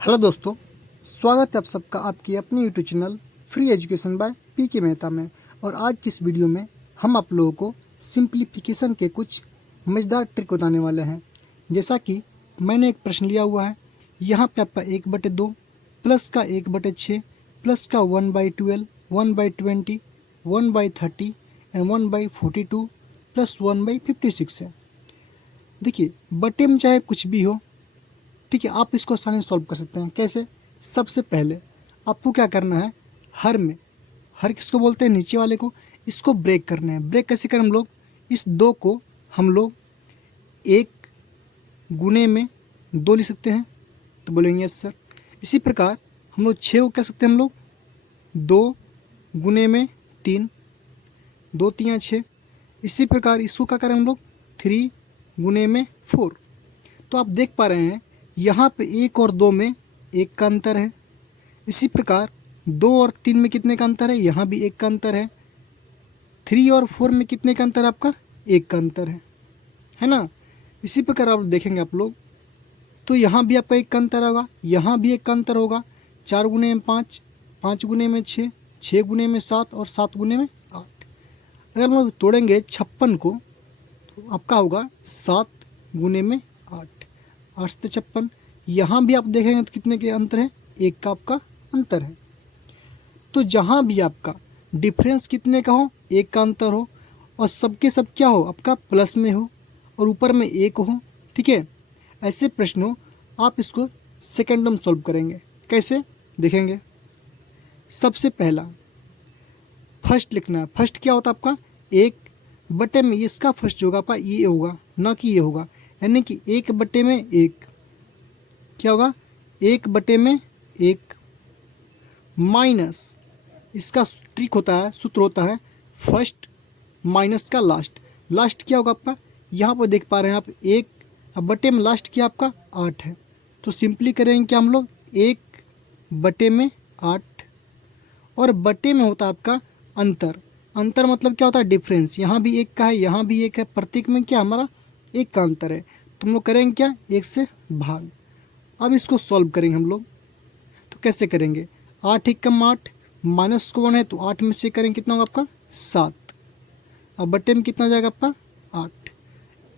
Hello दोस्तों, स्वागत है आप सबका आपकी अपनी YouTube channel free education by PK Mehta में। और आज की इस वीडियो में हम आप लोगों को सिंप्लीफिकेशन के कुछ मज़ेदार ट्रिक बताने वाले हैं। जैसा कि मैंने एक प्रश्न लिया हुआ है, यहाँ पे आपका 1/2 प्लस का 1/6 प्लस का 1/12 1/20 1/30 एंड 1/42 प्लस 1/56 है। देखिए, बटे में चाहे कुछ भी हो, ठीक है, आप इसको आसानी से सॉल्व कर सकते हैं। कैसे? सबसे पहले आपको क्या करना है, हर किसको बोलते हैं, नीचे वाले को, इसको ब्रेक करना है। ब्रेक कैसे करें हम लोग? इस 2 को हम लोग 1 गुने में 2 लिख सकते हैं, तो बोलेंगे यस सर। इसी प्रकार हम लोग 6 को कह सकते हैं हम लोग 2 गुने में 3, 2 3 6। इसी प्रकार इसको क्या करें हम लोग 3 गुने में 4। तो आप देख पा रहे हैं यहाँ पे 1 और 2 में 1 का अंतर है। इसी प्रकार 2 और 3 में कितने का अंतर है? यहाँ भी 1 का अंतर है। 3 और 4 में कितने का अंतर है? आपका 1 का अंतर है ना। इसी प्रकार आप देखेंगे आप लोग, तो यहाँ भी आपका 1 का अंतर होगा, यहाँ भी 1 का अंतर होगा। 4 गुने में 5, 5 गुने में 6, 6 गुने में 7 और 7 गुने में 8। अगर हम लोग तोड़ेंगे 56 को, तो आपका होगा 7 गुने में 8, 8 से 56। यहाँ भी आप देखेंगे तो कितने के अंतर है? 1 का आपका अंतर है। तो जहाँ भी आपका डिफरेंस कितने का हो, 1 का अंतर हो, और सबके सब क्या हो, आपका प्लस में हो और ऊपर में 1 हो, ठीक है, ऐसे प्रश्नों आप इसको सेकेंड टर्म सॉल्व करेंगे। कैसे देखेंगे? सबसे पहला फर्स्ट लिखना है। फर्स्ट क्या होता है आपका? 1 बटे में इसका फर्स्ट जो होगा आपका ये होगा, ना कि ये होगा, यानी कि 1 बटे में 1 क्या होगा? 1 बटे में 1 माइनस इसका ट्रिक होता है, सूत्र होता है फर्स्ट माइनस का लास्ट। लास्ट क्या होगा आपका? यहाँ पर देख पा रहे हैं आप 1, अब बटे में लास्ट क्या आपका 8 है। तो सिंपली करेंगे क्या हम लोग 1 बटे में 8, और बटे में होता है आपका अंतर। अंतर मतलब क्या होता है? डिफरेंस। यहाँ भी 1 का है, यहाँ भी 1 है, प्रत्येक में क्या हमारा 1 का अंतर है। तो हम लोग करेंगे क्या? 1 से भाग। अब इसको सॉल्व करेंगे हम लोग, तो कैसे करेंगे? 8 एकम 8, माइनस को 1 है तो 8 में से करेंगे कितना होगा आपका 7। अब बटे में कितना हो जाएगा आपका 8।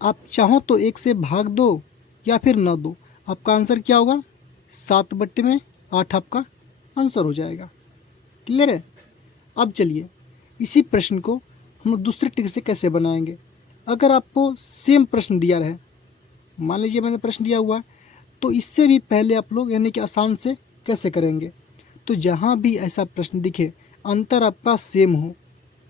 आप चाहो तो 1 से भाग दो या फिर ना दो, आपका आंसर क्या होगा? 7 बटे में 8 आपका आंसर हो जाएगा। क्लियर है? अब चलिए इसी प्रश्न को हम लोग दूसरे ट्रिक से कैसे बनाएंगे। अगर आपको सेम प्रश्न दिया रहे, मान लीजिए मैंने प्रश्न दिया हुआ है, तो इससे भी पहले आप लोग यानी कि आसान से कैसे करेंगे? तो जहाँ भी ऐसा प्रश्न दिखे, अंतर आपका सेम हो,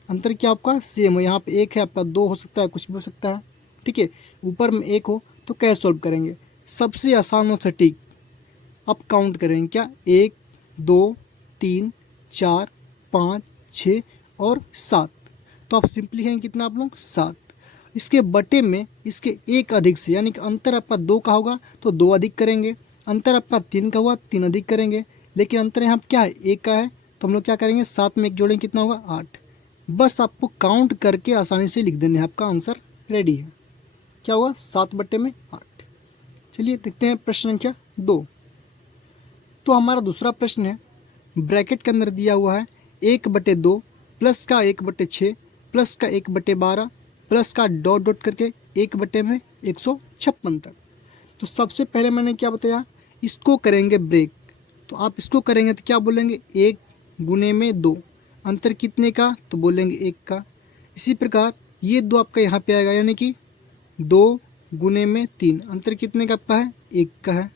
अंतर क्या आपका सेम हो, यहाँ पे 1 है, आपका 2 हो सकता है, कुछ भी हो सकता है, ठीक है, ऊपर में 1 हो, तो कैसे सॉल्व करेंगे? सबसे आसान और सटीक आप काउंट करेंगे क्या? 1 2 3 4 5 6 और 7। तो आप सिंपली कहेंगे कितना आप लोग 7। इसके बटे में इसके 1 अधिक से, यानी कि अंतर आपका 2 का होगा तो 2 अधिक करेंगे, अंतर आपका 3 का हुआ 3 अधिक करेंगे, लेकिन अंतर यहाँ क्या है? 1 का है, तो हम लोग क्या करेंगे 7 में 1 जोड़ेंगे, कितना होगा 8। बस आपको काउंट करके आसानी से लिख देने, आपका आंसर रेडी है। क्या हुआ? 7 बटे में 8। चलिए देखते हैं प्रश्न संख्या 2। तो हमारा दूसरा प्रश्न है, ब्रैकेट के अंदर दिया हुआ है 1/2 प्लस का 1/6 प्लस का 1/12 प्लस का डॉट डॉट करके 1 बटे में 156 तक। तो सबसे पहले मैंने क्या बताया, इसको करेंगे ब्रेक। तो आप इसको करेंगे तो क्या बोलेंगे? 1 गुने में 2, अंतर कितने का? तो बोलेंगे 1 का। इसी प्रकार ये 2 आपका यहाँ पे आएगा, यानी कि 2 गुने में 3, अंतर कितने का आपका है? 1 का है।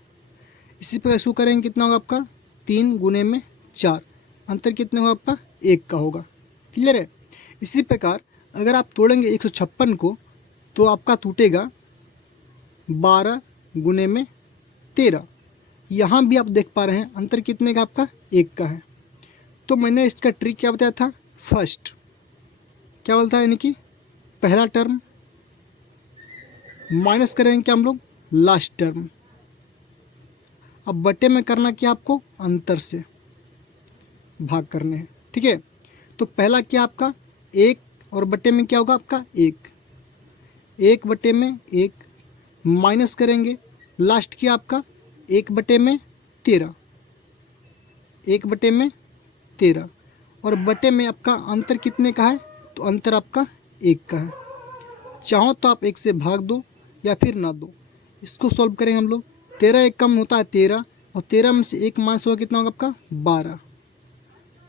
इसी प्रकार इसको करेंगे कितना होगा आपका? 3 गुने में 4, अंतर कितने होगा आपका? 1 का होगा। क्लियर है? इसी प्रकार अगर आप तोड़ेंगे 156 को, तो आपका टूटेगा 12 गुने में 13। यहाँ भी आप देख पा रहे हैं अंतर कितने का आपका? 1 का है। तो मैंने इसका ट्रिक क्या बताया था? फर्स्ट क्या बोलता है, यानी कि पहला टर्म माइनस करेंगे क्या हम लोग? Last term. अब बटे में करना क्या आपको? अंतर से भाग करने हैं, ठीक है। तो पहला क्या आपका 1, और बटे में क्या होगा आपका 1, 1 बटे में 1 माइनस करेंगे लास्ट क्या आपका 1 बटे में 13, 1/13 और बटे में आपका अंतर कितने का है, तो अंतर आपका 1 का है। चाहो तो आप 1 से भाग दो या फिर ना दो। इसको सॉल्व करेंगे हम लोग। 13 एक कम होता है 13 और 13 में से 1 माइनस होगा कितना होगा आपका 12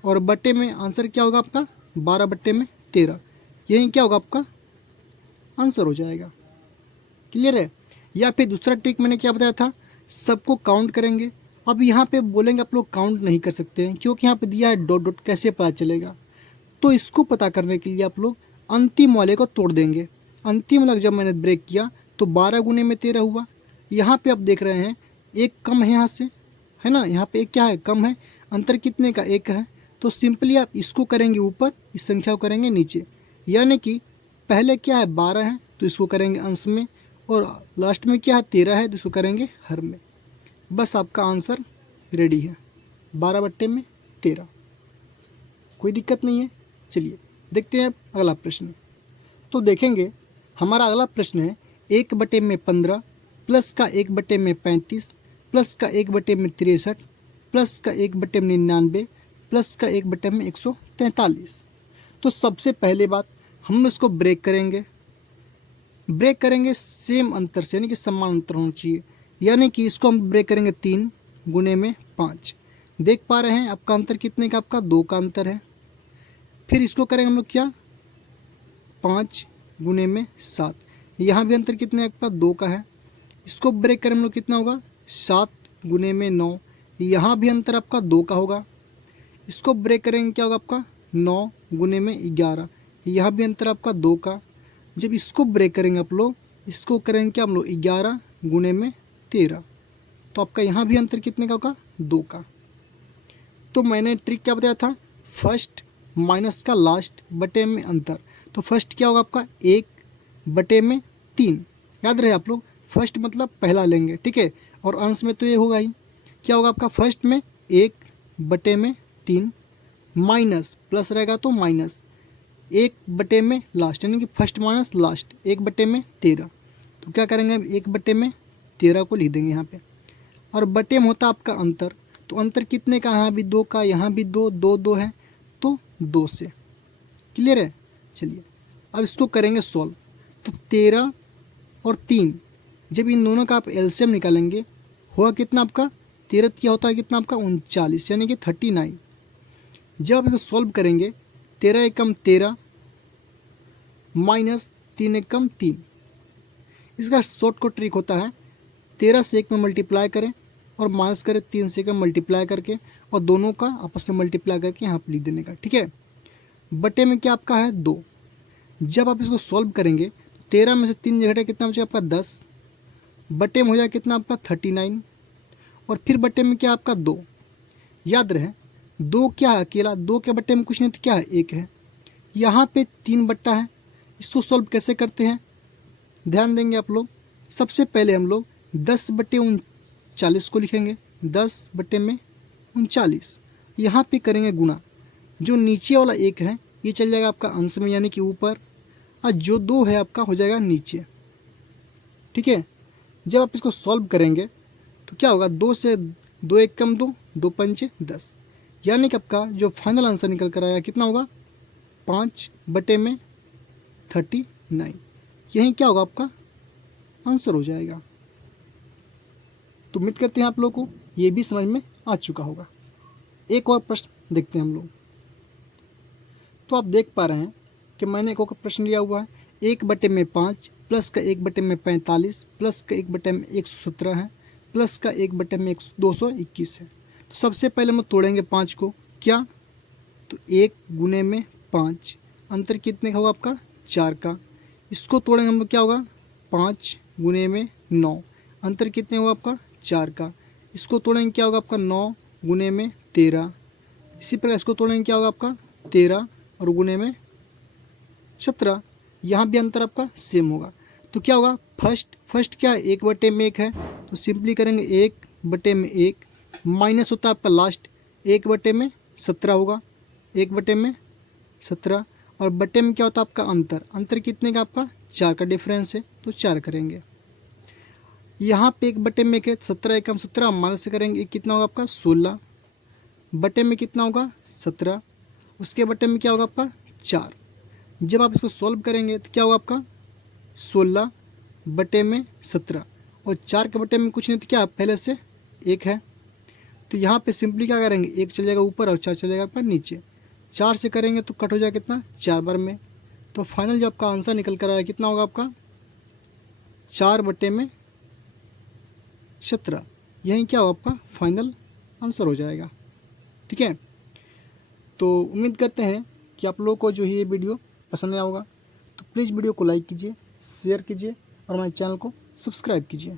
और बटे में आंसर क्या होगा आपका 12/13। यही क्या होगा आपका आंसर हो जाएगा। क्लियर है। या फिर दूसरा ट्रिक मैंने क्या बताया था, सबको काउंट करेंगे। अब यहाँ पे बोलेंगे आप लोग काउंट नहीं कर सकते हैं क्योंकि यहाँ पे दिया है डॉट डॉट, कैसे पता चलेगा। तो इसको पता करने के लिए आप लोग अंतिम वाले को तोड़ देंगे। अंतिम वाला जब मैंने ब्रेक किया तो 12 गुने में 13 हुआ। यहाँ पे आप देख रहे हैं एक कम है यहाँ से, है ना, यहाँ पे एक क्या है कम है, अंतर कितने का 1 है। तो सिंपली आप इसको करेंगे ऊपर, इस संख्या को करेंगे नीचे, यानी कि पहले क्या है 12 है तो इसको करेंगे अंश में और लास्ट में क्या है 13 है तो इसको करेंगे हर में। बस आपका आंसर रेडी है 12/13। कोई दिक्कत नहीं है। चलिए देखते हैं अगला प्रश्न। तो देखेंगे हमारा अगला प्रश्न है 1/15 प्लस का 1/35 प्लस का 1/63 प्लस का 1/99 प्लस का 1/143। तो सबसे पहले बात हम इसको ब्रेक करेंगे सेम अंतर से, यानी कि समान अंतर होना चाहिए। यानी कि इसको हम ब्रेक करेंगे 3 गुने में 5। देख पा रहे हैं आपका अंतर कितने का, आपका 2 का अंतर है। फिर इसको करेंगे हम लोग क्या 5 गुने में 7, यहाँ भी अंतर कितने आपका 2 का है। इसको ब्रेक करें हम लोग कितना होगा 7 गुने में 9, यहाँ भी अंतर आपका 2 का होगा। इसको ब्रेक करेंगे क्या होगा आपका 9 गुने में 11, यहाँ भी अंतर आपका 2 का। जब इसको ब्रेक करेंगे आप लोग, इसको करेंगे क्या हम लोग 11 गुने में 13, तो आपका यहाँ भी अंतर कितने का होगा 2 का। तो मैंने ट्रिक क्या बताया था, फर्स्ट माइनस का लास्ट बटे में अंतर। तो फर्स्ट क्या होगा आपका 1/3, याद रहे आप लोग, फर्स्ट मतलब पहला लेंगे, ठीक है। और अंश में तो ये होगा ही, क्या होगा आपका फर्स्ट में 1/3 माइनस प्लस रहेगा तो माइनस 1/में लास्ट, यानी कि फर्स्ट माइनस लास्ट 1/13। तो क्या करेंगे 1/13 को लिख देंगे यहाँ पे। और बटे में होता आपका अंतर, तो अंतर कितने का, यहाँ भी 2 का, यहाँ भी 2, 2 2 है तो 2 से। क्लियर है। चलिए अब इसको करेंगे सॉल्व। तो 13 और 3 जब इन दोनों का आप एलसीएम निकालेंगे होगा कितना आपका 13 क्या होता है कितना आपका 39, यानी कि 39। जब आप इसे सॉल्व करेंगे 13 एकम 13 माइनस 3 एकम 3, इसका शॉर्ट को ट्रिक होता है 13 से 1 में मल्टीप्लाई करें और माइनस करें 3 से 1 में मल्टीप्लाई करके और दोनों का आपस में मल्टीप्लाई करके यहाँ पर लिख देने का, ठीक है। बटे में क्या आपका है 2। जब आप इसको सॉल्व करेंगे 13 में से 3 घटे कितना बचेगा आपका 10, बटे में हो जाएगा कितना आपका 39 और फिर बटे में क्या आपका 2। याद रहे 2 क्या है अकेला, 2 के बटे में कुछ नहीं तो क्या है 1 है। यहाँ पे 3 बट्टा है। इसको सॉल्व कैसे करते हैं ध्यान देंगे आप लोग। सबसे पहले हम लोग 10/39 को लिखेंगे, 10/39। यहाँ पे करेंगे गुणा, जो नीचे वाला 1 है ये चल जाएगा आपका अंश में यानी कि ऊपर, और जो 2 है आपका हो जाएगा नीचे, ठीक है। जब आप इसको सॉल्व करेंगे तो क्या होगा 2 से 2 1 कम 2, 2 पंचे 10, यानी कि आपका जो फाइनल आंसर निकल कर आया कितना होगा 5/39। यही क्या होगा आपका आंसर हो जाएगा। तो उम्मीद करते हैं आप लोगों को ये भी समझ में आ चुका होगा। एक और प्रश्न देखते हैं हम लोग। तो आप देख पा रहे हैं कि मैंने एक और प्रश्न लिया हुआ है 1/5 प्लस का 1/45 प्लस का 1/117 है प्लस का 1/221 है। तो सबसे पहले हम तोड़ेंगे 5 को, क्या तो 1 गुने में 5, अंतर कितने का होगा आपका 4 का। इसको तोड़ेंगे हम लोग क्या होगा 5 गुने में 9, अंतर कितने होगा आपका 4 का। इसको तोड़ेंगे क्या होगा आपका 9 गुने में 13। इसी प्रकार इसको तोड़ेंगे क्या होगा आपका 13 और गुने में 17, यहाँ भी अंतर आपका सेम होगा। तो क्या होगा फर्स्ट क्या है 1/1 है, तो सिंपली करेंगे 1/1 माइनस होता है आपका लास्ट 1/17 होगा, 1/17 और बटे में क्या होता है आपका अंतर कितने का आपका 4 का डिफरेंस है, तो 4 करेंगे। यहाँ पे 1/1 है, 17 एकम 17 माइनस से करेंगे, एक कितना होगा आपका 16 बटे में कितना होगा 17, उसके बटे में क्या होगा आपका 4। जब आप इसको सॉल्व करेंगे तो क्या होगा आपका 16 बटे में 17 और 4 के बटे में कुछ नहीं तो क्या पहले से 1 है। तो यहाँ पे सिंपली क्या करेंगे, 1 चल जाएगा ऊपर और 4 चल जाएगा आपका नीचे। 4 से करेंगे तो कट हो जाएगा कितना 4 बार में। तो फाइनल जो आपका आंसर निकल कर आया कितना होगा आपका 4 बटे में 17। यही क्या होगा आपका फाइनल आंसर हो जाएगा। ठीक है, तो उम्मीद करते हैं कि आप लोगों को जो है ये वीडियो पसंद आया होगा। तो प्लीज़ वीडियो को लाइक कीजिए, शेयर कीजिए और हमारे चैनल को सब्सक्राइब कीजिए।